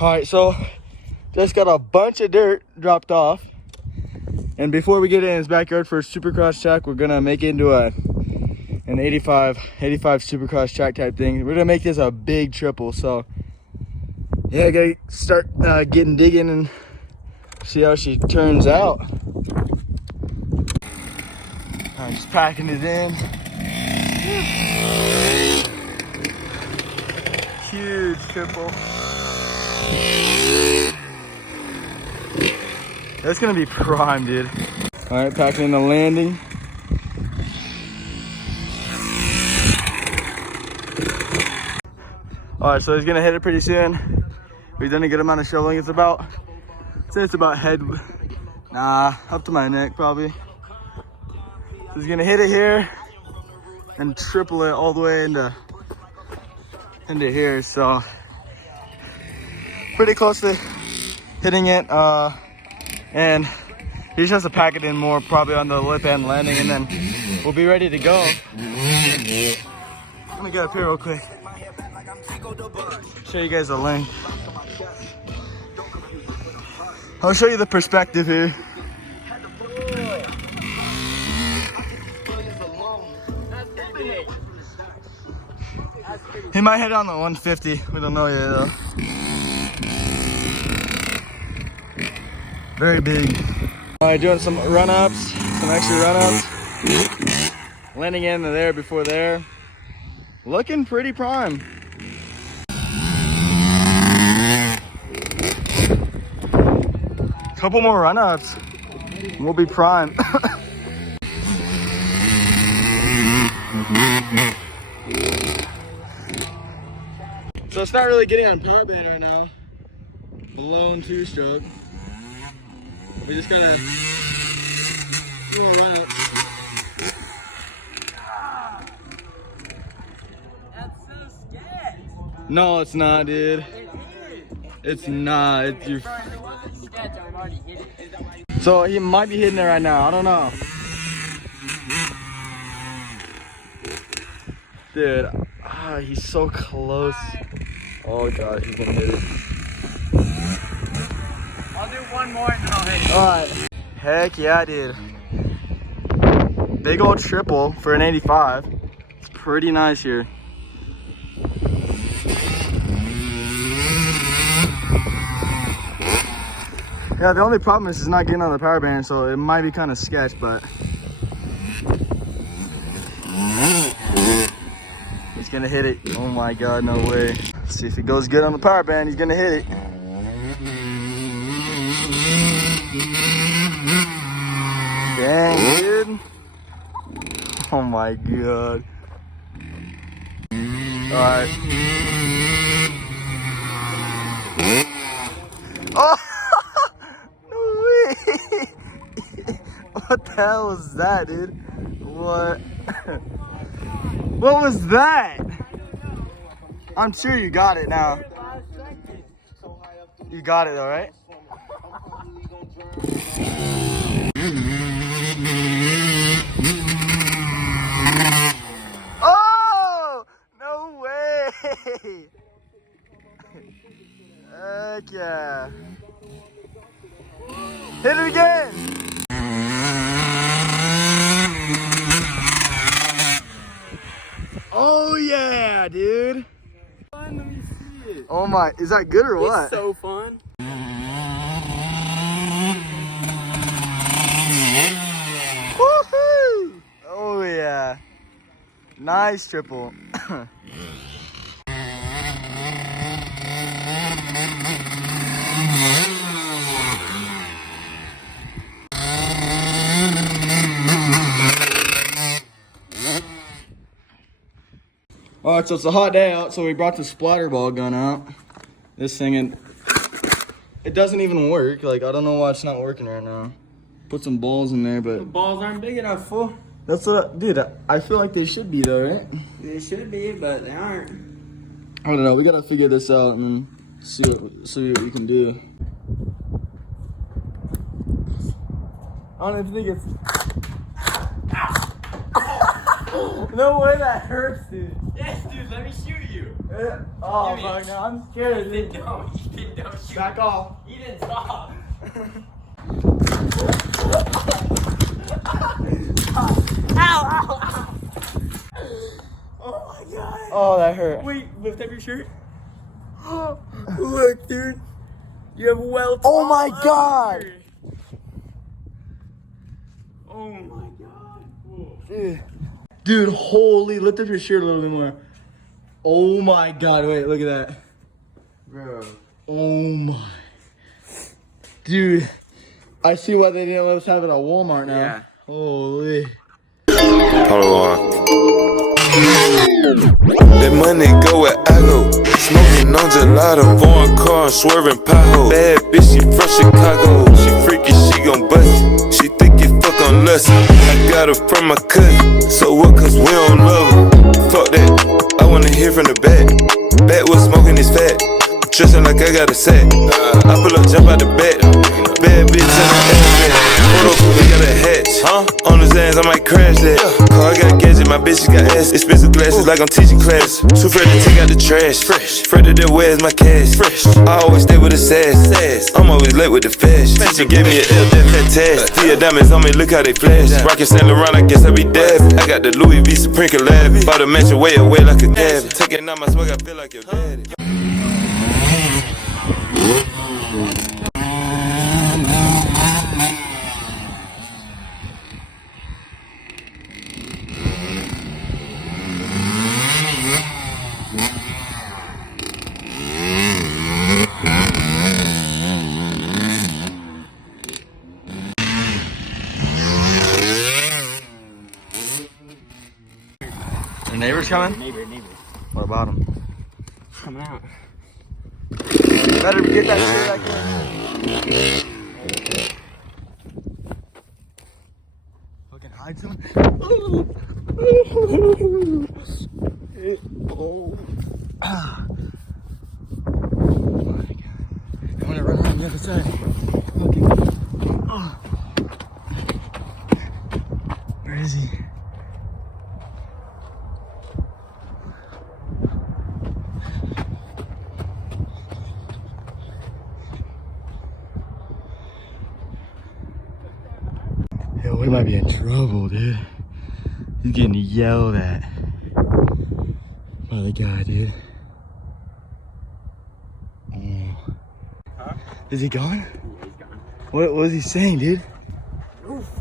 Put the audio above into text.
All right, so just got a bunch of dirt dropped off. And before we get in his backyard for a Supercross track, we're gonna make it into an 85 Supercross track type thing. We're gonna make this a big triple. So yeah, I gotta start digging and see how she turns out. I'm just packing it in. Huge triple. That's gonna be prime, dude. All right, packing in the landing. All right, so he's gonna hit it pretty soon. We've done a good amount of shoveling. It's about, I'd say it's about up to my neck probably. So he's gonna hit it here and triple it all the way into here. So pretty close to hitting it. And he just has to pack it in more probably on the lip end landing, and then we'll be ready to go. I'm gonna get up here real quick. Show you guys the length. I'll show you the perspective here. He might hit on the 150. We don't know yet though. Very big. All right, doing some run-ups, some extra run-ups. Landing into there before there. Looking pretty prime. Couple more run-ups. We'll be prime. So it's not really getting on power band right now. Below and 2-stroke. We just gotta do a run-up. That's so sketch. No, it's not, dude. It's not. So he might be hitting it right now. I don't know. Dude, he's so close. Oh god, he's gonna hit it. I'll do one more and then I'll hit it. Alright. Heck yeah, dude. Big old triple for an 85. It's pretty nice here. Yeah, the only problem is it's not getting on the power band, so it might be kind of sketch, but he's gonna hit it. Oh my god, no way. Let's see if it goes good on the power band. He's gonna hit it. Dang, dude. Oh my god. Alright. Oh! No way! What the hell was that, dude? What? What was that? I'm sure you got it now. You got it, all right? Oh! No way! Heck yeah. Hit it again! Oh yeah, dude! Let me see it. Oh my, is that good or what? It's so fun. Woohoo! Oh yeah. Nice triple. Alright, so it's a hot day out, so we brought the splatter ball gun out. This thing, it doesn't even work. Like, I don't know why it's not working right now. Put some balls in there, but The balls aren't big enough, fool. that's what, dude, I feel like they should be though, right? They should be, but they aren't. I don't know, we gotta figure this out and then see what we can do. I don't even think it's... No way that hurts, dude. Yes, dude, let me shoot you. Oh, Give me fuck, it. no, I'm scared, dude. Don't shoot. Back off. He didn't stop. Ow. Oh my god. Oh, that hurt. Wait, lift up your shirt. Look, dude. You have welts. Oh my all god. over. Oh my god. Dude, holy, lift up your shirt a little bit more. Oh my god, wait, look at that. Bro. Oh my. Dude, I see why they didn't let us have it at Walmart now. Yeah. Holy. Hold on. That money go where I go. Smoking on gelato. Foreign car, swerving pothole. Bad bitch, she from Chicago. She freaky, she gon' bust it. She think it fuck on lust. I got her from my cousin. So what, cause we don't love her. Fuck that, I wanna hear from the back. Back was smoking his fat. Tristan like I got a set. I pull up, jump out the bed. Bad bitch in the ass. Photo cool, they got a hatch. On his ass, I might crash that. Car, I got gadget, my bitch, she got ass. Expensive glasses like I'm teaching class. Too afraid to take out the trash. Fresh. Afraid that where's my cash. Fresh. I always stay with the sass. I'm always late with the fast. Teacher gave me an L, that fantastic. Tia diamonds on me, look how they flash. Rockin' Saint Laurent, I guess I be dabbing. I got the Louis V Supreme collab. Bought a mansion way away like a cabin. Taking out my swag, I feel like your daddy. The neighbor's coming? Neighbor. What about him? Coming out. Better get that shit back in. Fucking hide some. Oh. Ah. Oh my god. I'm gonna run around the other side. Okay. Oh. Where is he? Yo, we might be in trouble, dude. He's getting yelled at by the guy, dude. Oh. Huh? Is he gone? Yeah, he's gone. What was he saying, dude? Oof.